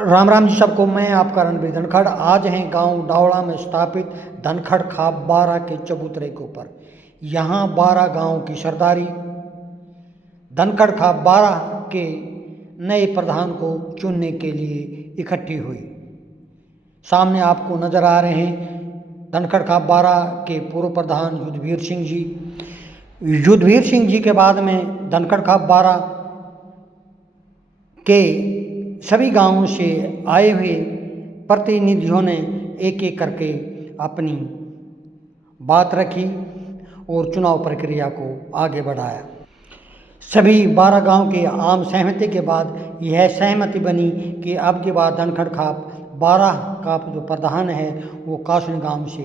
राम राम जी सबको। मैं आपका रणबीर धनखड़। आज हैं गांव डावड़ा में स्थापित धनखड़ खाप 12 के चबूतरे के ऊपर। यहाँ 12 गांव की सरदारी धनखड़ खाप 12 के नए प्रधान को चुनने के लिए इकट्ठी हुई। सामने आपको नजर आ रहे हैं धनखड़ खाप 12 के पूर्व प्रधान युद्धवीर सिंह जी। युद्धवीर सिंह जी के बाद में धनखड़ खाप 12 के सभी गांवों से आए हुए प्रतिनिधियों ने एक एक करके अपनी बात रखी और चुनाव प्रक्रिया को आगे बढ़ाया। सभी 12 गांव के आम सहमति के बाद यह सहमति बनी कि अब के बाद धनखड़ खाप 12 का जो प्रधान है वो कासनी गांव से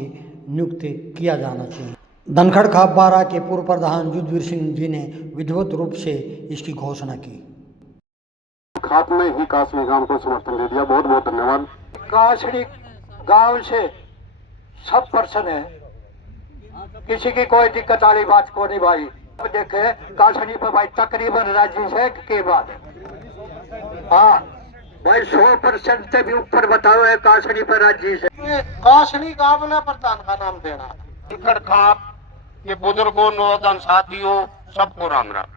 नियुक्त किया जाना चाहिए। धनखड़ खाप 12 के पूर्व प्रधान युद्धवीर सिंह जी ने विधिवत रूप से इसकी घोषणा की। खाप ने ही कासनी गांव को समर्थन दे दिया। बहुत बहुत धन्यवाद। कासनी गांव से सब पर्सन है, किसी की कोई दिक्कत वाली बात को नहीं भाई। अब देखे कासनी पर भाई तकरीबन राज्य से के बाद हाँ भाई 100% से भी ऊपर बताओ है कासनी पर राज्य से। कासनी गांव ने प्रधान का नाम देना। धनखड़ खाप के बुजुर्गों, नौजवान साथियों सबको राम राम।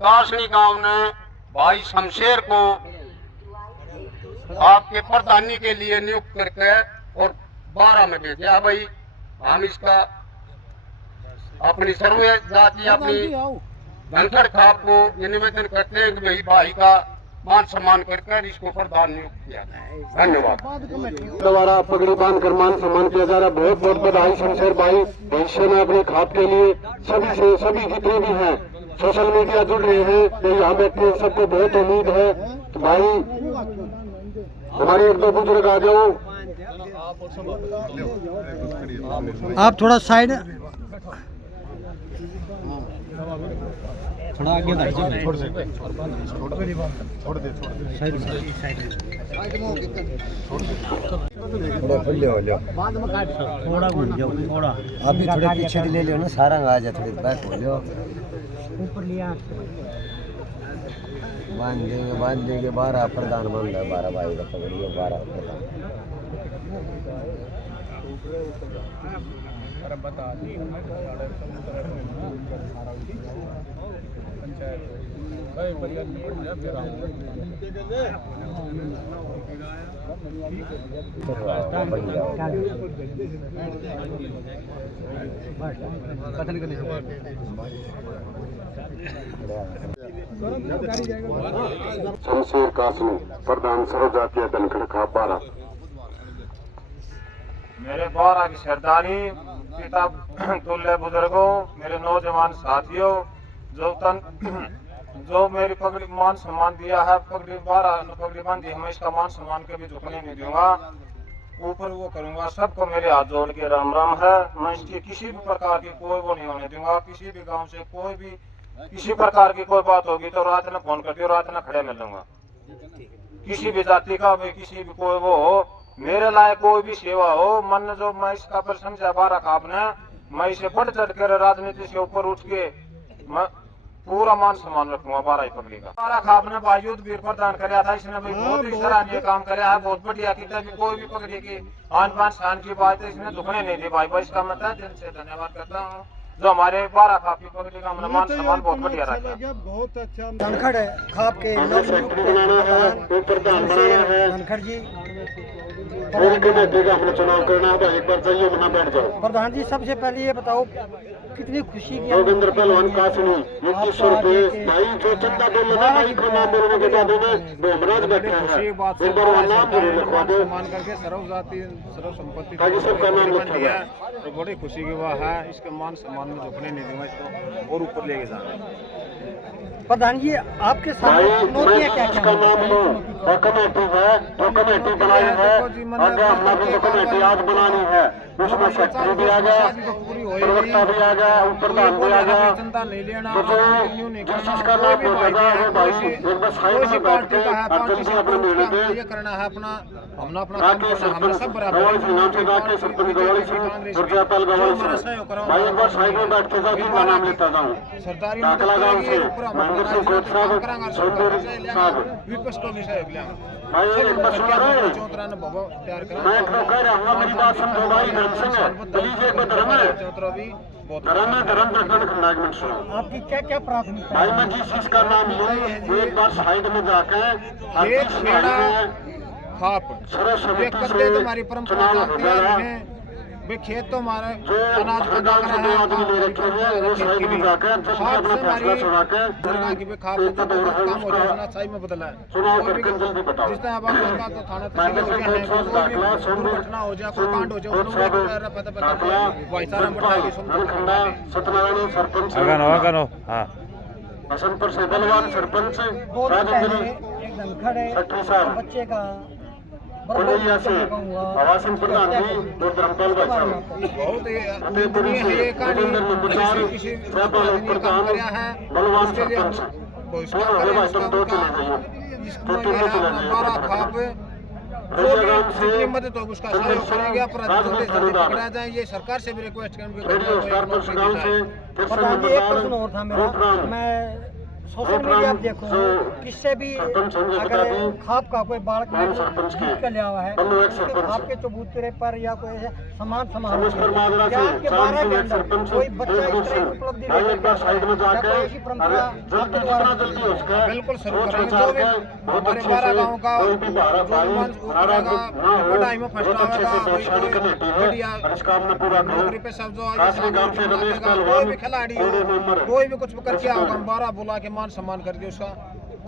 कासनी गांव ने भाई शमशेर को आपके प्रधानी के लिए नियुक्त करके और 12 में भेजा। भाई हम इसका अपनी सर्व जाति अपनी धनखड़ खाप को निवेदन करते हैं कि भाई का मान सम्मान करके इसको प्रधान नियुक्त किया जाए। धन्यवाद। द्वारा पगड़ी बांध कर मान सम्मान किया जा रहा है। बहुत बहुत बधाई शमशेर भाई। भविष्य में अपने खाप के लिए सभी जितने भी हैं सोशल मीडिया जुड़ रहे हैं, तो यहाँ बैठे सबको बहुत उम्मीद है। तो भाई हमारे एक दो बुजुर्ग आ जाओ। आप थोड़ा साइड थोड़ा आगे छोड़ दे थोड़ा घूम जाओ, थोड़ा अभी थोड़े पीछे ले लो ना, सारा आ जाए, थोड़ी बैक हो जाओ। ऊपर लिया बांध देंगे 12 प्रधान बन रहा है। 12 भाई का पकड़िए 12 प्रधान। शमशेर कासनी प्रधान सर्व जातीय धनखड़ खाप 12। मेरे 12 की सरदारी पिता तुल्य बुजुर्गों, मेरे नौजवान साथियों, जो मेरी पगड़ी मान सम्मान दिया है, पगड़ी 12 पगड़ी बांधी, मैं इसका मान सम्मान कभी झुकने नहीं दूंगा, ऊपर वो करूंगा। सबको मेरे हाथ जोड़ के राम राम है। मैं इसकी किसी भी प्रकार की कोई वो नहीं होने दूंगा। किसी भी गांव से कोई भी किसी प्रकार की कोई बात होगी तो रात में फोन करती हूँ, रात में खड़े मिलूंगा। किसी भी जाति का भी किसी भी कोई वो हो, मेरे लायक कोई भी सेवा हो, मन जो मैं इसका प्रशंसा 12 खाप ने, मैं इसे बढ़ चढ़ कर राजनीति से ऊपर उठ के मैं पूरा मान सम्मान रखूंगा 12 पगड़ी का। 12 खाप ने भाई युद्धवीर प्रदान कराया था। इसने भाई बहुत ही सराहनीय काम कराया है, बहुत बढ़िया किया। कोई भी पगड़ी की आन बान शान की बात है, इसने झुकने नहीं दी भाई। इसका मैं तहे दिल से धन्यवाद करता हूँ जो हमारे 12 खाप की पगड़ी का मान सम्मान बहुत बढ़िया रखा। बहुत अच्छा। धनखड़ खाप के नवनियुक्त प्रधान धनखड़ जी हमने चुनाव करना है। एक बार चाहिए मना बैठ जाओ। प्रधान जी, सबसे पहले ये बताओ कितनी खुशी की जोगिंद्र पहलवान कासनी 2100 रुपये। भाई जो चंदा बोल रहा भाई को नाम बोलने के बाद में वो हमराज बैठे हैं। एक बार वो नाम जरूर लिखवा दो। सम्मान करके सर्व जाति सर्व संपत्ति ताकि सबका नाम लिखा जाए। तो बड़ी खुशी की बात है। इसके मान सम्मान में झुकने नहीं दूंगा, इसको और ऊपर लेके जाना। प्रधान जी, आपके सामने चुनौतियाँ क्या इसका नाम लो। कमेटी है जो कमेटी बनाई है, आगे हमने भी जो कमेटी आज बनानी है उसमें सेक्रेटरी भी आ गया। होएगी प्रवक्ता भी आ गया, प्रधान भी आ गया। चंदा नहीं लेना, तो जो नहीं जिस करना, चीज का कोई लाभ भी हो जाएगा वो भाई एक बार साइड में बैठ के अर्जुन से अपने मिलने ये थे। करना है अपना, हमने अपना काम राकेश करना, हमने सरपंच सब बराबर गवाली सिंह नाम से राकेश सरपंच गवाली सिंह, गुरजापाल गवाली सिंह। भाई एक बार साइड में बैठ के जाओ, फिर मैं नाम लेता जाऊँ। सरदारी काकला गांव से महेंद्र सिंह कोट साहब, सोनपुर साहब। विपक्ष को भी सहयोग लिया भाई एक बार सुन रहे हैं, चौतरा ने भवन तैयार करा। मैं कह रहा हूँ मेरी बात समझो भाई, धर्म सिंह है प्लीज एक बार धर्म है, चौतरा भी बहुत धर्म है, धर्म दर्शन खंडा एक मिनट सुनो। आपकी क्या क्या प्राथमिकता भाई मैं जिस चीज का नाम लूँ वो एक बार साइड में जाके खेत खेड़ा खाप ये सरस्वती कद्दे तुम्हारी से परंपरा चुनाव चलती हो आ गया। रही है भाई, खेत तो हमारे जो अनाज का हरदाल से दो आदमी ले रखे हैं वो साइड में जाकर जब से अपना फैसला सुना के एक दौर है उसका बदला है चुनाव करके जल्दी बताओ। जिस तरह आप आपका तो थाना महेंद्र सिंह कोट साहब दाखला, सोनपुर घटना हो जाए, कोई कांड हो जाए, कोट उसमें साहब पता दाखला, भाईचारा खंडा सत्यनारायण सरपंच हसनपुर से बलवान सरपंच राजेंद्र एक धनखड़ है, सट्टी साहब, बच्चे का कोलैया से आवासन प्रधान जी और धर्मपाल भाई साहब, बहुत फतेहपुरी से रविंद्र नंबरदार, जयपाल प्रधान, बलवान सरपंच। पूर्ण हो गए भाई, तुम दो चले जाइए, तो तुम चले जाइए। रजियागांव से मदद हो उसका चंद्र सहयोग करेंगे, सिंह, राजगढ़ थानेदार, पकड़ा जाए, ये सरकार से भी रिक्वेस्ट करेंगे। रेडियो स्टार पर गांव से कृष्ण प्रधान जी, एक प्रश्न और था नंबरदार, मेरा। रूपराम, मैं सोशल मीडिया पे देखो किससे भी सरपंच संजय बता अगर दूं, खाप का कोई बालक कौन सरपंच के? जीत कर लिया हुआ है, बल्लू एक उसके सरपंच। खाप के चबूतरे पर या कोई ऐसे समान समारोह समझ कर माजरा क्या से आपके चांद 12 सिंह के एक अंदर सरपंच, कोई बच्चा एक इस दूसरे तरह की उपलब्धि भाई लेकर एक बार के साइड में आता है? जाके या कोई ऐसी परंपरा जल्दी आपके द्वारा जितना जल्दी हो सके बिल्कुल शुरू सोच करेंगे। विचार जो भी के बहुत हमारे अच्छे 12 से गाँव का कोई भी बारह भाई नाराज ना हो, पढ़ाई में फर्स्ट बहुत अच्छे से आवेगा, वैशाली कमेटी है बढ़िया और इस काम में पूरा करो। नौकरी पे सब जो कासरी गांव से रमेश कोई पहलवान, भी खिलाड़ी हो, पूरे नंबर कोई भी कुछ करके आओगा, हम 12 बुला के मान सम्मान करके उसका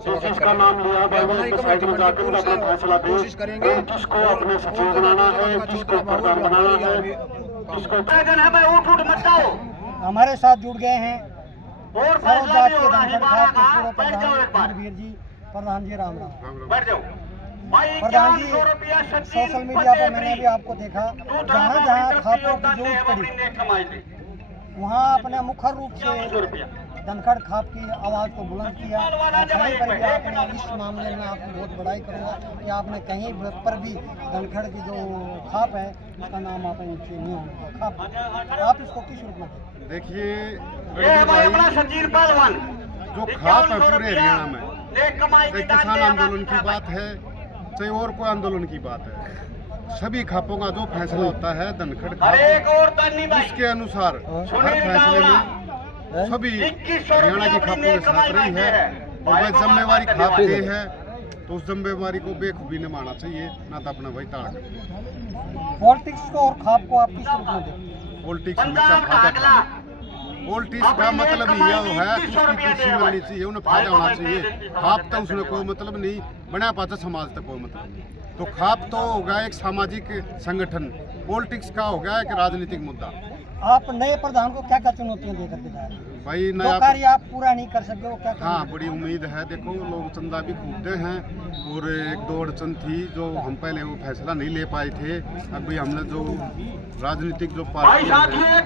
जिस जिसका नाम लिया भाई वो एक साइड में जाकर अपना फैसला दे, कोशिश करेंगे किसको अपने सचिव बनाना है, किसको प्रधान बनाना है, किसको हमारे साथ जुड़ गए हैं सर्वजातीय धनखड़ खाप के पूर्व प्रधान वीर जी। प्रधान जी राम राम। प्रधान जी, सोशल मीडिया पर मैंने भी आपको देखा, जहाँ जहाँ खापों की जरूरत पड़ी वहाँ अपने मुखर रूप से धनखड़ खाप की आवाज़ को बुलंद किया। और कहीं पर भी आपने इस मामले में आपकी बहुत बड़ाई करूँगा कि आपने कहीं पर भी धनखड़ की जो खाप है उसका नाम आपने नीचे नहीं होगा खाप, आप इसको किस रूप में देखिए जो खाप है पूरे हरियाणा में, चाहे किसान आंदोलन की बात है चाहे और कोई आंदोलन की बात है, सभी खापों का जो फैसला होता है धनखड़ खाप उसके अनुसार हर फैसले में सभी हरियाणा की खापों के साथ रही है। और वह जिम्मेवारी खाप के है तो उस जिम्मेवारी को बेखूबी न मानना चाहिए, ना तो अपना वही ताड़ कर। पॉलिटिक्स को और खाप को आप किस रूप में देखते? पॉलिटिक्स हमेशा फायदा, पॉलिटिक्स का मतलब यह है उसकी कुर्सी मिलनी चाहिए, उन्हें फायदा होना चाहिए। खाप तो उसने कोई मतलब नहीं बना पाता, समाज तक कोई मतलब नहीं। तो खाप तो होगा एक सामाजिक संगठन, पॉलिटिक्स का होगा एक राजनीतिक मुद्दा। आप नए प्रधान को क्या क्या चुनौतियां दे करके जा रहे हैं? भाई जो नया कार्य आप पूरा नहीं कर सकते वो क्या हाँ करेंगे? बड़ी उम्मीद है। देखो लोग चंदा भी कूदते हैं और एक दो अड़चन थी जो हम पहले वो फैसला नहीं ले पाए थे। अभी हमने जो राजनीतिक जो पार्टी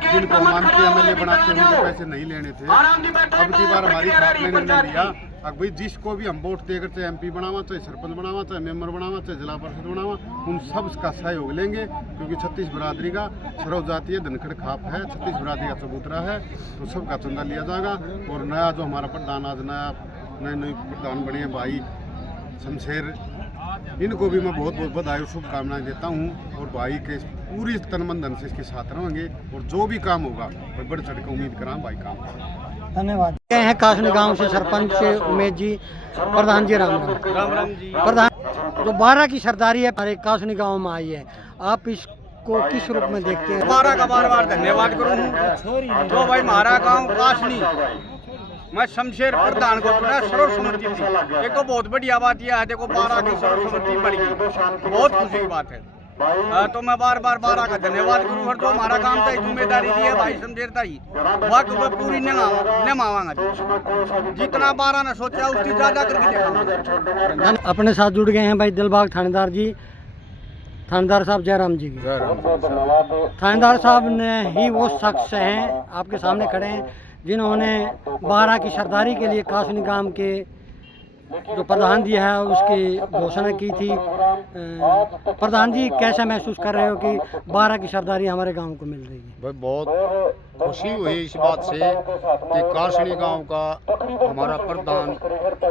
जिनको मान के MLA बनाते हैं उनके पैसे नहीं लेने थे, अब की बार हमारी खाप ने निर्णय लिया अब भाई जिसको भी हम वोट देकर चाहे MP बनावा, चाहे सरपंच बनावा, चाहे मेंबर बनावा, चाहे जिला परिषद बनावा, उन सब का सहयोग लेंगे क्योंकि 36 बिरादरी का सर्वजातीय धनखड़ खाप है, 36 बिरादरी का चबूतरा है, तो सबका चंदा लिया जाएगा। और नया जो हमारा प्रधान आज नए प्रधान बने हैं भाई शमशेर, इनको भी मैं बहुत बहुत बधाई और शुभकामनाएं देता हूं। और भाई के पूरी तन मन धन से इसके साथ रहेंगे और जो भी काम होगा मैं बढ़ चढ़ के उम्मीद करा भाई काम करें। धन्यवाद। ये हैं कासनी गांव से सरपंच उमेश जी। प्रधान जी राम राम जी। प्रधान, जो 12 की सरदारी है हमारे कासनी गांव में आई है, आप इसको किस रूप में देखते हैं? 12 का बार बार धन्यवाद करूँ जो भाई हमारा गांव कासनी मैं शमशेर प्रधान को चुना सर्वसम्मति थी। एक तो बहुत बढ़िया बात यह है, देखो 12 की सर्वसम्मति बढ़ गई, बहुत खुशी की बात है। तो मैं बार बार 12 का धन्यवाद करूँ और जो हमारा काम था जिम्मेदारी दी है भाई शमशेर ताई वह मैं पूरी निभावांगा। जितना 12 ने सोचा उसकी ज्यादा करके दिखाऊंगा। अपने साथ जुड़ गए हैं भाई दिलबाग थानेदार जी। थानेदार साहब जयराम जी की। थानेदार साहब ने ही वो शख्स हैं आपके सामने खड़े हैं जिन्होंने 12 की सरदारी के लिए कासनी गांव के जो प्रधान जी है उसकी घोषणा की थी। प्रधान जी कैसा महसूस कर रहे हो कि 12 की सरदारी हमारे गांव को मिल रही है? भाई बहुत खुशी हुई इस बात से कि कासनी गांव का हमारा प्रधान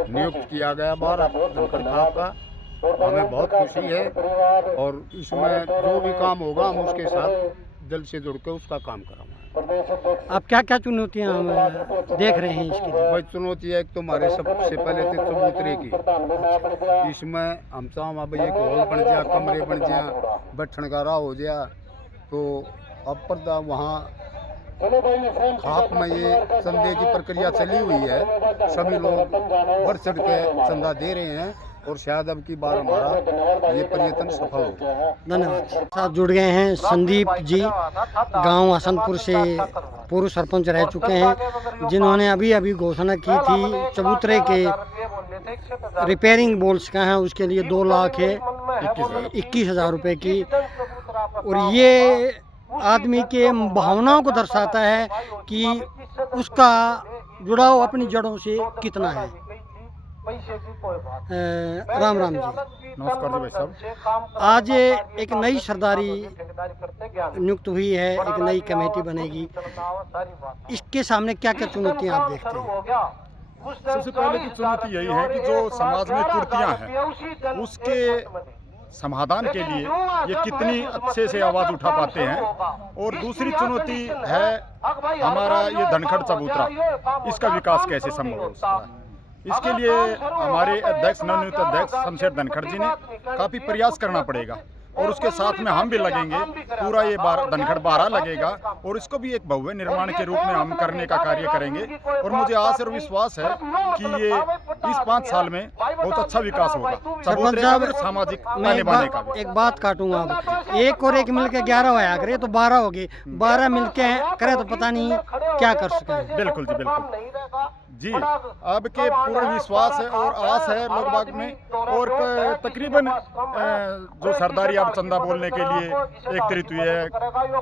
नियुक्त किया गया 12 धनखड़ खाप का। हमें बहुत खुशी है और इसमें जो भी काम होगा हम उसके साथ दिल से जुड़ के उसका काम कराएंगे। आप क्या क्या चुनौतियाँ देख रहे हैं इसके लिए? भाई चुनौती है एक तो हमारे सबसे पहले थे चबूतरे की। इसमें हम चाह अब एक हॉल बन जाए, कमरे बन जाए, बैठन का राह हो जाए, तो अब पर्दा वहाँ खाप में ये चंदे की प्रक्रिया चली हुई है। सभी लोग बढ़ चढ़ के चंदा दे रहे हैं और शायद अब की बार हमारा ये पर्यटन सफल हो। धन्यवाद। साथ जुड़ गए हैं संदीप जी, गांव हसनपुर से पूर्व सरपंच रह चुके हैं, जिन्होंने अभी अभी घोषणा की थी चबूतरे के रिपेयरिंग बोल्स का है उसके लिए 2 लाख है 21,000 रुपये की। और ये आदमी के भावनाओं को दर्शाता है कि उसका जुड़ाव अपनी जड़ों से कितना है। राम राम जी। नमस्कार जी भाई साहब। आज एक नई सरदारी नियुक्त हुई है, एक नई कमेटी बनेगी, इसके सामने क्या क्या चुनौतियां आप देखते हैं? सबसे पहले की चुनौती यही है कि जो समाज में कुर्तियां हैं उसके समाधान के लिए ये कितनी अच्छे से आवाज उठा पाते हैं। और दूसरी चुनौती है हमारा ये धनखड़ चबूतरा, इसका विकास कैसे संभव हो सकता है। इसके लिए हमारे अध्यक्ष नवनियुक्त अध्यक्ष शमशेर धनखड़ जी ने काफ़ी प्रयास करना पड़ेगा और उसके साथ में हम भी लगेंगे। पूरा ये धनखड़ 12 लगेगा और इसको भी एक भव्य निर्माण के रूप में हम करने का कार्य करेंगे। और मुझे आशा और विश्वास है कि ये इस 5 साल में बहुत अच्छा विकास होगा, सरपंच साहब सामाजिक मैं एक बात काटूंगा। अब 1 और 1 मिलके 11 होया करे तो 12 हो गए, 12 मिलके करे तो पता नहीं क्या कर सके। बिल्कुल जी बिल्कुल जी। अब के पूर्ण विश्वास है और आस है लोग बाग में। और तकरीबन जो सरदारी अब चंदा बोलने के लिए एकत्रित हुई है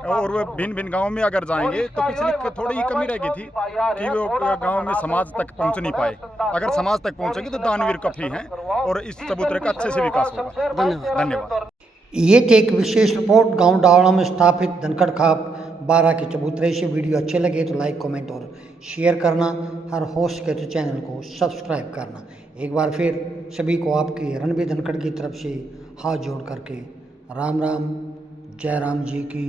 और वो भिन्न भिन्न गाँव में अगर जाएंगे तो पिछली थोड़ी ही कमी रह गई थी कि वो गाँव में समाज तक पहुँच नहीं पाए। अगर समाज तक पहुँचेंगे तो दानवीर काफी हैं और इस चबूतरे का अच्छे से विकास होगा। धन्यवाद। ये थी एक विशेष रिपोर्ट गांव डावड़ा में स्थापित धनखड़ खाप 12 के चबूतरे से। वीडियो अच्छे लगे तो लाइक, कमेंट और शेयर करना। हर होस्ट के तो चैनल को सब्सक्राइब करना। एक बार फिर सभी को आपके रणबीर धनखड़ की तरफ से हाथ जोड़ करके राम राम, जय राम जी की